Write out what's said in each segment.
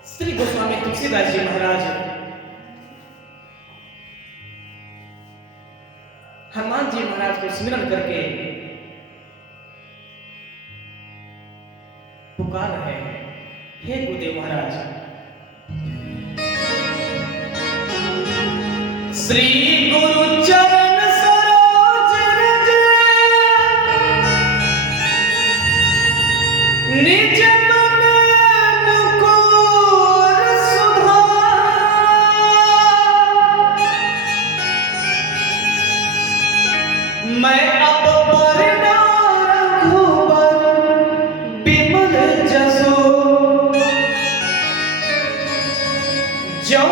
श्री गोस्वामी तुलसीदास जी महाराज हनुमान जी महाराज को स्मरण करके पुकार रहे हैं, हे गुरुदेव महाराज। श्री गुरु चरण सरोज रज निज मन मुकुर सुधार। मैं अब परना रघुबर बिमल जसो जो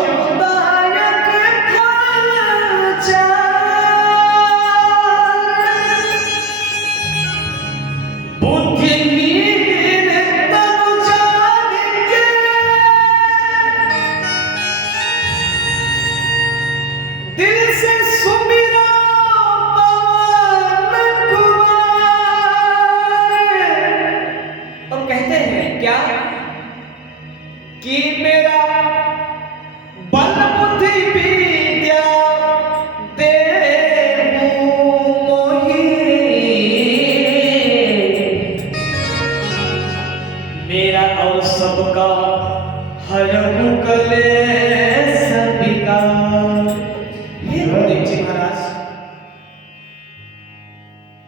कि मेरा बल बुद्धि विद्या देहु मोहि, मेरा और सबका हरहु कलेश विकार। हे गुरुदेव जी महाराज,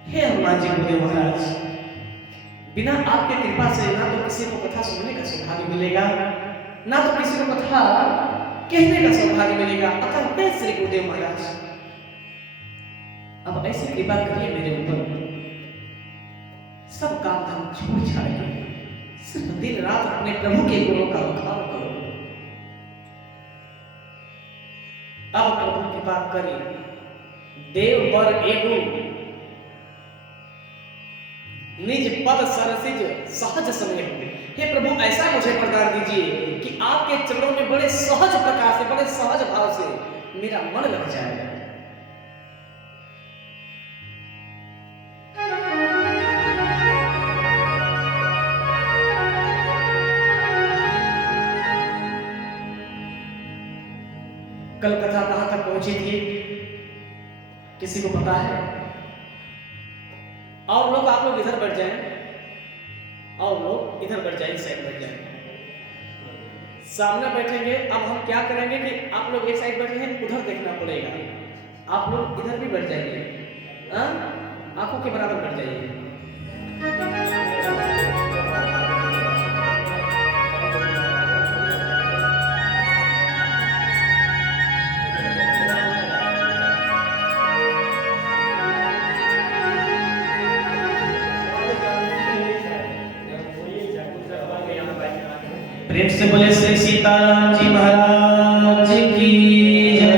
हे हनुमान जी गुरुदेव महाराज, बिना आपके कृपा से ना तो किसी को कथा सुनने का सौभाग्य मिलेगा, ना तो किसी को कथा कहने का सौभाग्य मिलेगा। अतः हे श्री गुरुदेव महाराज, अब ऐसी कृपा करिए मेरे ऊपर, सब काम धाम छोड़ छाड़ के सिर्फ दिन रात अपने प्रभु के गुणों का बखान करो। अब प्रभु कृपा करिए, देव वर एगो निज पद सरसिज सहज समय हो। हे प्रभु, ऐसा मुझे प्रदान दीजिए कि आपके चरणों में बड़े सहज प्रकार से, बड़े सहज भाव से मेरा मन लग जाए। कल कथा कहां तक पहुंची थी किसी को पता है? और लोग, आप लोग इधर बैठ जाएं, और लोग इधर बैठ जाएं, इस साइड बैठ जाएं, सामने बैठेंगे। अब हम क्या करेंगे कि आप लोग एक साइड बैठे हैं, उधर देखना पड़ेगा। आप लोग इधर भी बैठ जाइए, आंखों के बराबर बैठ जाइए। प्रेम से बोले श्री सीताराम जी महाराज की जय।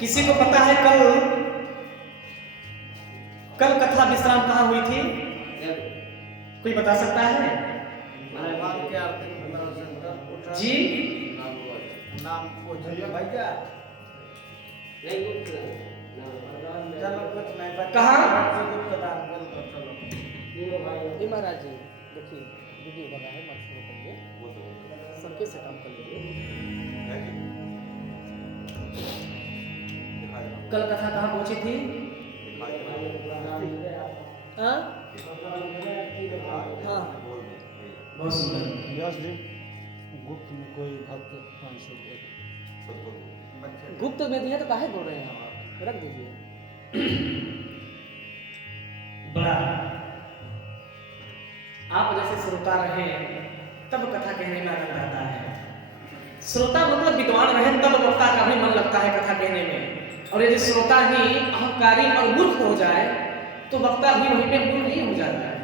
किसी को पता है कल कथा विश्राम कहाँ हुई थी? कोई बता सकता है जी? कहाँ? महाराज जी देखिए, वीडियो बना है, मत शुरू करिए, सबके से काम कर लीजिए। कल कथा कहाँ पहुंची थी? हाँ, बहुत सुंदर। व्यास जी, गुप्त में कोई भक्त गुप्त में दिया तो काहे बोल रहे हैं? रख दीजिए। बड़ा आप जैसे श्रोता रहे तब कथा कहने में आनंद आता है। श्रोता मतलब विद्वान रहे तब वक्ता का भी मन लगता है कथा कहने में। और यदि श्रोता ही अहंकारी और मूर्ख हो जाए तो वक्ता भी वहीं पे मूर्ख ही हो जाता है।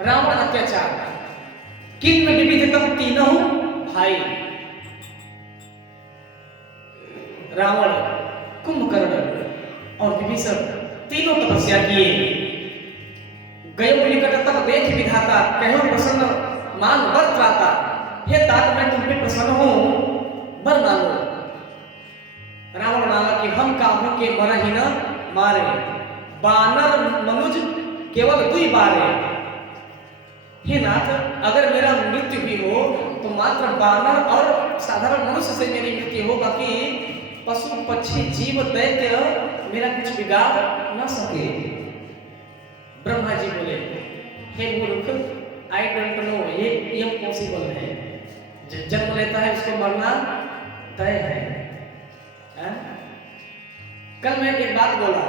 रावण अत्याचार, किन्न विविधतम तीनों भाई, रावण, कुंभकर्ण और विभीषण तीनों तपस्या किए। गयो निकट तब देख विधाता, कहो प्रसन्न मान वर त्राता। हे तात, मैं तुम पे प्रसन्न हूं, वर मांगो। रावण मांगा कि हम काहू के मर ही न मारे, बानर मनुज केवल दुई बारे। हे नाथ, अगर मेरा मृत्यु भी हो तो मात्र बानर और साधारण मनुष्य से मेरी मृत्यु हो, बाकी पशु पक्षी जीव दैत्य मेरा कुछ बिगाड़ न सके। ब्रह्मा जी बोले, हे मूर्ख, आई डोंट नो, ये इम्पॉसिबल है। जो जन्म लेता है उसको मरना तय है? कल मैं एक बात बोला,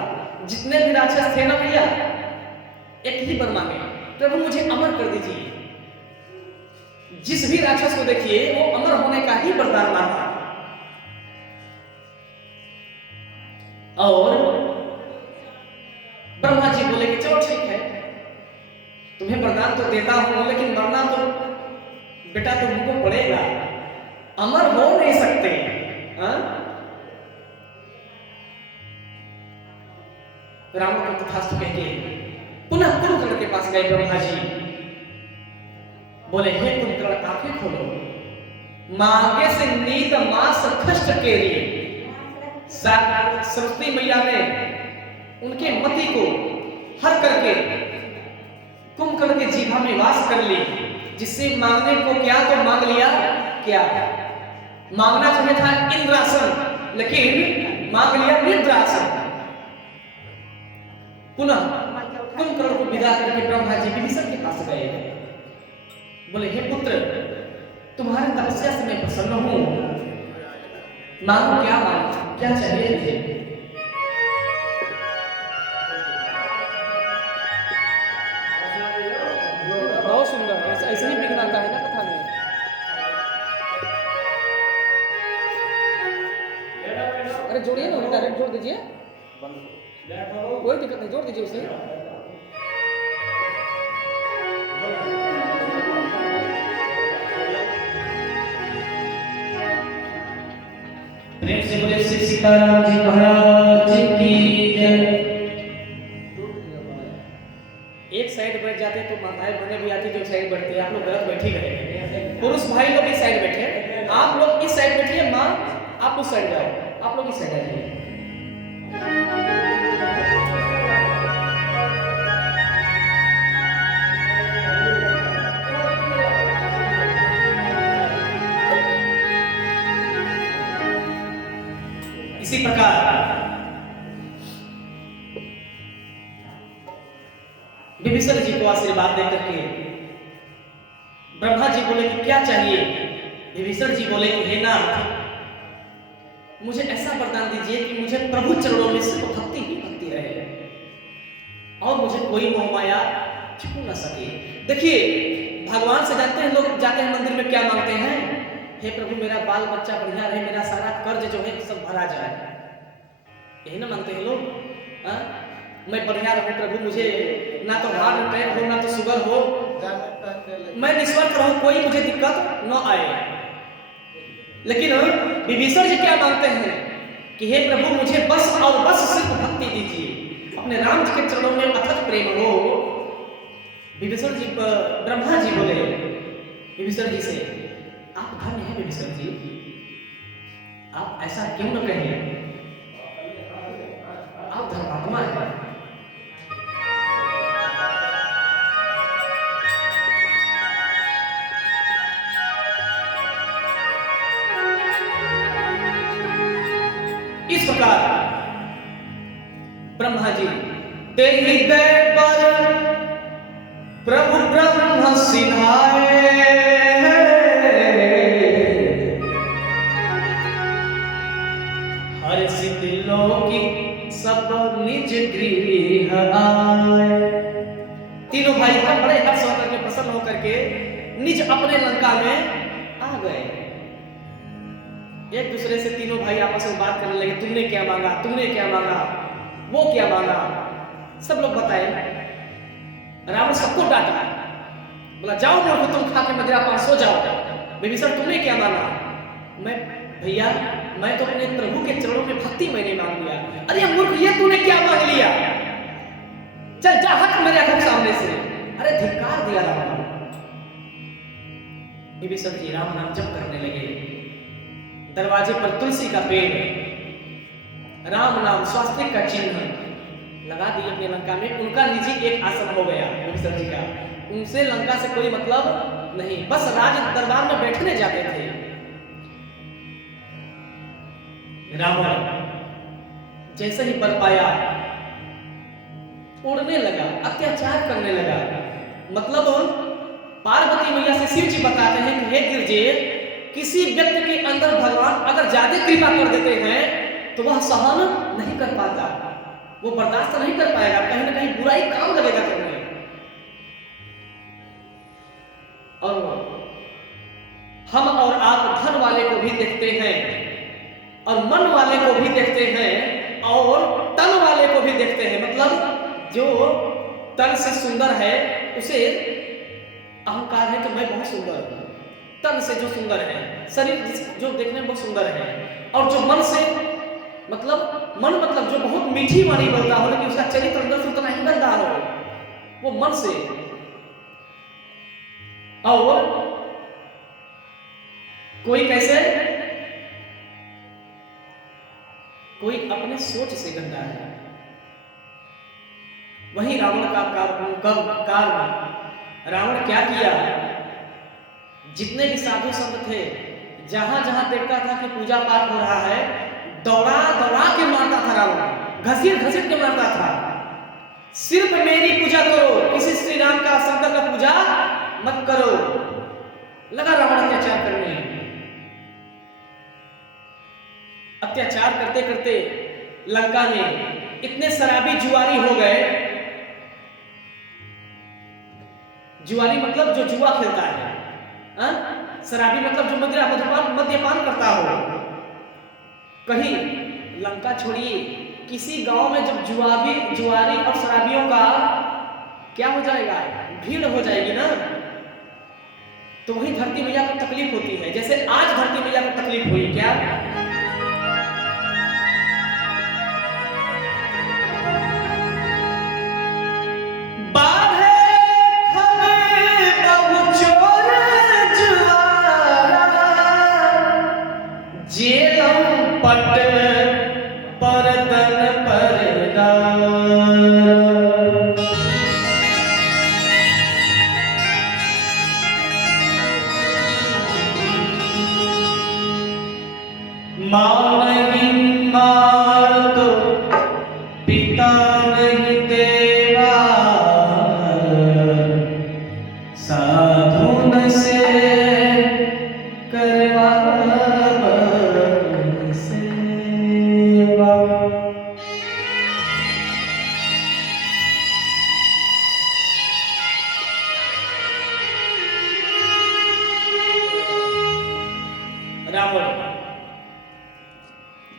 जितने भी राक्षस थे ना भैया, एक ही वर मांगे, प्रभु मुझे अमर कर दीजिए। जिस भी राक्षस को देखिए वो अमर होने का ही वरदान मांगा। और ब्रह्मा जी बोले कि चलो ठीक है, तुम्हें वरदान तो देता हूं, लेकिन मरना तो बेटा तुमको पड़ेगा, अमर हो नहीं सकते। रावण को तथास्तु कह के पुनः कुंभकर्ण के पास गए ब्रह्मा जी। बोले, हे कुंभकर्ण, आंखें खोलो, मांगे से नीत मास कष्ट केरी। सरस्वती मैया ने उनके मति को हर करके कुंभकर्ण के जीभा में वास कर ली, जिससे मांगने को क्या तो मांग लिया। क्या मांगना चाहिए था? इंद्रासन, लेकिन मांग लिया निद्रासन। पुनः कुंभकर्ण को विदा करके ब्रह्मा जी विभीषण के पास गए। बोले, हे पुत्र, तुम्हारी तपस्या से मैं प्रसन्न हूं, मांगो, क्या मांगो, क्या चाहिए मुझे? बहुत सुंदर, ऐसे ही बिगड़ा है ना कथा में। अरे जोड़िए ना, डायरेक्ट जोड़ दीजिए, कोई दिक्कत नहीं, जोड़ दीजिए उसे। प्रेम से बोले श्री सीताराम जी महाराज की जय। एक साइड बैठ जाते तो माताएं बहनें भी आती, जो साइड बैठते, आप लोग गलत बैठी गए। पुरुष भाई लोग इस साइड बैठे, आप लोग इस साइड बैठिए, माँ आप उस साइड जाओ, आप लोग इस साइड आइए। इसी प्रकार विभीषण जी को आशीर्वाद देकर के ब्रह्मा जी बोले कि क्या चाहिए? विभीषण जी बोले कि हे नाथ, मुझे ऐसा वरदान दीजिए कि मुझे प्रभु चरणों में सिर्फ भक्ति ही भक्ति रहे और मुझे कोई मोह माया छू न सके। देखिए, भगवान से जाते हैं लोग, जाते हैं मंदिर में, क्या मांगते हैं? हे प्रभु, मेरा बाल बच्चा बढ़िया रहे, मेरा सारा कर्ज जो है सब भरा जाए, यही ना मांगते हैं लोग। मैं बढ़िया रहूं प्रभु, मुझे ना तो हार्ट अटैक हो, ना तो शुगर हो, मैं निस्वार्थ रहूं, कोई मुझे दिक्कत न आए। लेकिन विभीषण जी क्या मांगते हैं कि हे प्रभु, मुझे बस और बस सिर्फ भक्ति दीजिए, अपने राम जी के चरणों में अथक प्रेम हो। विभीषण जी, ब्रह्मा जी बोले विभीषण जी से, आप धन्य हैं विभीषण जी, आप ऐसा क्यों न कहें, आप धर्मात्मा हैं। इस प्रकार ब्रह्मा जी तेरी दया पर प्रभु ब्रह्म सिधाए, हर सिद्धि लोकी सब निज गृह आए। तीनों भाई बड़े हर्ष होकर के, प्रसन्न होकर के निज अपने लंका में आ गए। एक दूसरे से तीनों भाई आपस में बात करने लगे, तुमने क्या मांगा, तुमने क्या मांगा, वो क्या मांगा, सब लोग बताए। रावण सबको डांटा, बोला जाओ मूर्ख, तुम खा के मदिरा पान सो जाओ। विभीषण तुमने क्या मांगा? मैं भैया, मैं तो अपने प्रभु के चरणों में भक्ति मैंने मांग लिया। अरे मूर्ख, ये तूने क्या मांग लिया? चल जा, हट मेरे आंखों सामने से। अरे धिक्कार दिया रावण। विभीषण जी राम नाम जप करने लगे। दरवाजे पर तुलसी का पेड़, राम नाम स्वास्तिक का चिन्ह, लगा दी अपनी लंका में। उनका निजी एक आसन हो गया विभीषण जी का, उनसे लंका से कोई मतलब नहीं, बस राज दरबार में बैठने जाते थे। रावण जैसे ही बल पाया उड़ने लगा, अत्याचार करने लगा। मतलब पार्वती मैया से शिव जी बताते हैं कि हे गिरजे, किसी व्यक्ति के अंदर भगवान अगर ज्यादा कृपा कर देते हैं तो वह सहन नहीं कर पाता, वो बर्दाश्त नहीं कर पाएगा, कहीं ना कहीं बुराई काम लगेगा करने। और हम और आप धन वाले को भी देखते हैं और मन वाले को भी देखते हैं और तन वाले को भी देखते हैं। मतलब जो तन से सुंदर है उसे अहंकार है कि मैं बहुत सुंदर हूं, तन से जो सुंदर है, शरीर जो देखने में बहुत सुंदर है, और जो मन से मतलब जो बहुत मीठी वाणी बोलता हो लेकिन उसका चरित्र अंदर से उतना ही गंदा हो, वो मन से। और कोई कैसे, कोई अपने सोच से गंदा है। वही रावण का काल रावण क्या किया, जितने भी साधु संत थे, जहां जहां देखता था कि पूजा पाठ हो रहा है, दौड़ा दौड़ा के मारता था रावण, घसीट घसीट के मारता था। सिर्फ मेरी पूजा करो, किसी श्री राम का शंकर का पूजा मत करो। लगा रावण अत्याचार करने। अत्याचार करते करते लंका में इतने शराबी जुआरी हो गए। जुआरी मतलब जो जुआ खेलता है, शराबी मतलब जो मद्यपान करता हो। कहीं लंका छोड़िए, किसी गांव में जब जुआरी और शराबियों का क्या हो जाएगा, भीड़ हो जाएगी ना, तो वही धरती मैया को तकलीफ होती है। जैसे आज धरती मैया को तकलीफ हुई, क्या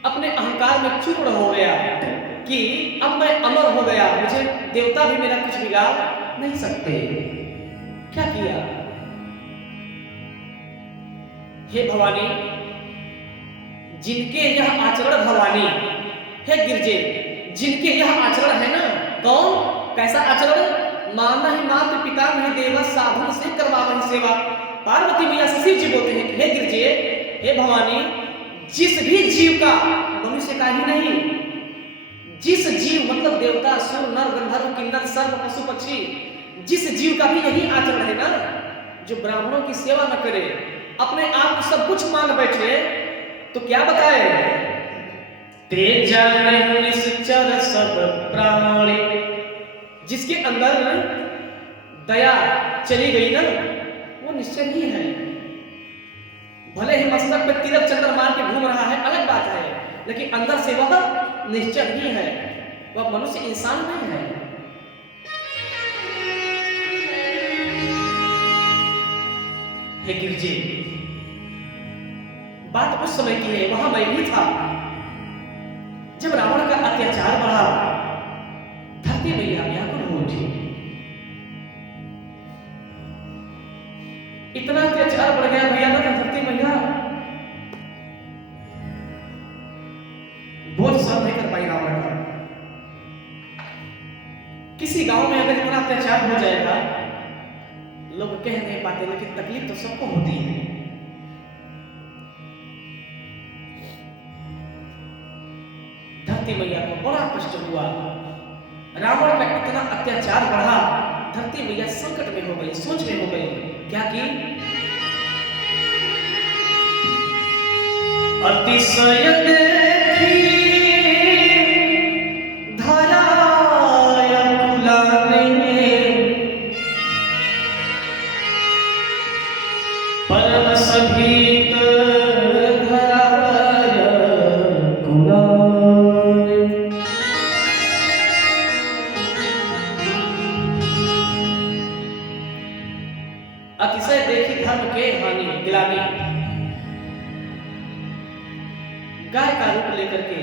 अपने अहंकार में चूर्ण हो गया कि अब मैं अमर हो गया, मुझे देवता भी मेरा कुछ बिगाड़ नहीं सकते। क्या किया, हे भवानी, जिनके यह आचरण, भवानी हे गिरजे, जिनके यह आचरण है ना, कौन कैसा आचरण, माना ही मात्र पिता नहीं देवा, साधु से करवा वही सेवा। पार्वती मैया से शिव जी बोलते हैं कि हे गिरजे, हे भवानी, जिस भी जीव का, मनुष्य का ही नहीं, जिस जीव मतलब देवता, सुर, नर, गंधर्व, किन्नर, सर्व, पशु, पक्षी, जिस जीव का भी यही आचरण है ना, जो ब्राह्मणों की सेवा न करे, अपने आप को सब कुछ मान बैठे, तो क्या बताए, ते जाने निश्चर सब प्राणी, जिसके अंदर दया चली गई ना, वो निश्चय ही है। भले ही मस्तक पे तिलक चंद्र मार के घूम रहा है, अलग बात है, लेकिन अंदर से वह निश्चल ही है, वह मनुष्य इंसान नहीं है। हे गिरजे, बात उस समय की है, वहां मैं भी था जब रावण का अत्याचार बढ़ा, धरती मैया व्याकुल हो उठी। इतना अत्याचार बढ़ गया भैया ना, धरती मैया बोझ सहन नहीं कर पाई रावण का। किसी गांव में अगर इतना अत्याचार हो जाएगा, लोग कह नहीं पाते, लेकिन तकलीफ तो सबको होती है। धरती मैया को बड़ा कष्ट हुआ, रावण का इतना अत्याचार बढ़ा, धरती मैया संकट में हो गई, सोच में हो गई। क्या की? अतिशय देखी धराय कुलाने, परम सभीत धराय कुलाने। अतिशय देखी धर्म के हानि गिलानी, गाय का रूप लेकर के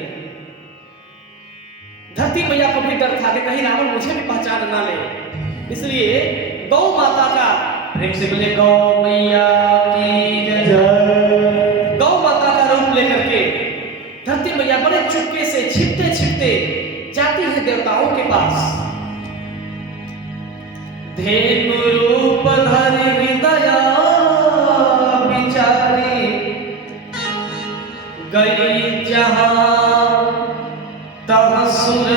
धरती मैया को भी डर था कि कहीं रावण मुझे भी पहचान ना ले, इसलिए गौ माता का प्रेम से बोले गौ मैया की जय। गौ माता का रूप लेकर के धरती मैया बड़े चुपके से छिपते छिपते जाती है देवताओं के पास। धेनु रूप धरि विदया बिचारी, गई जहां तह सुर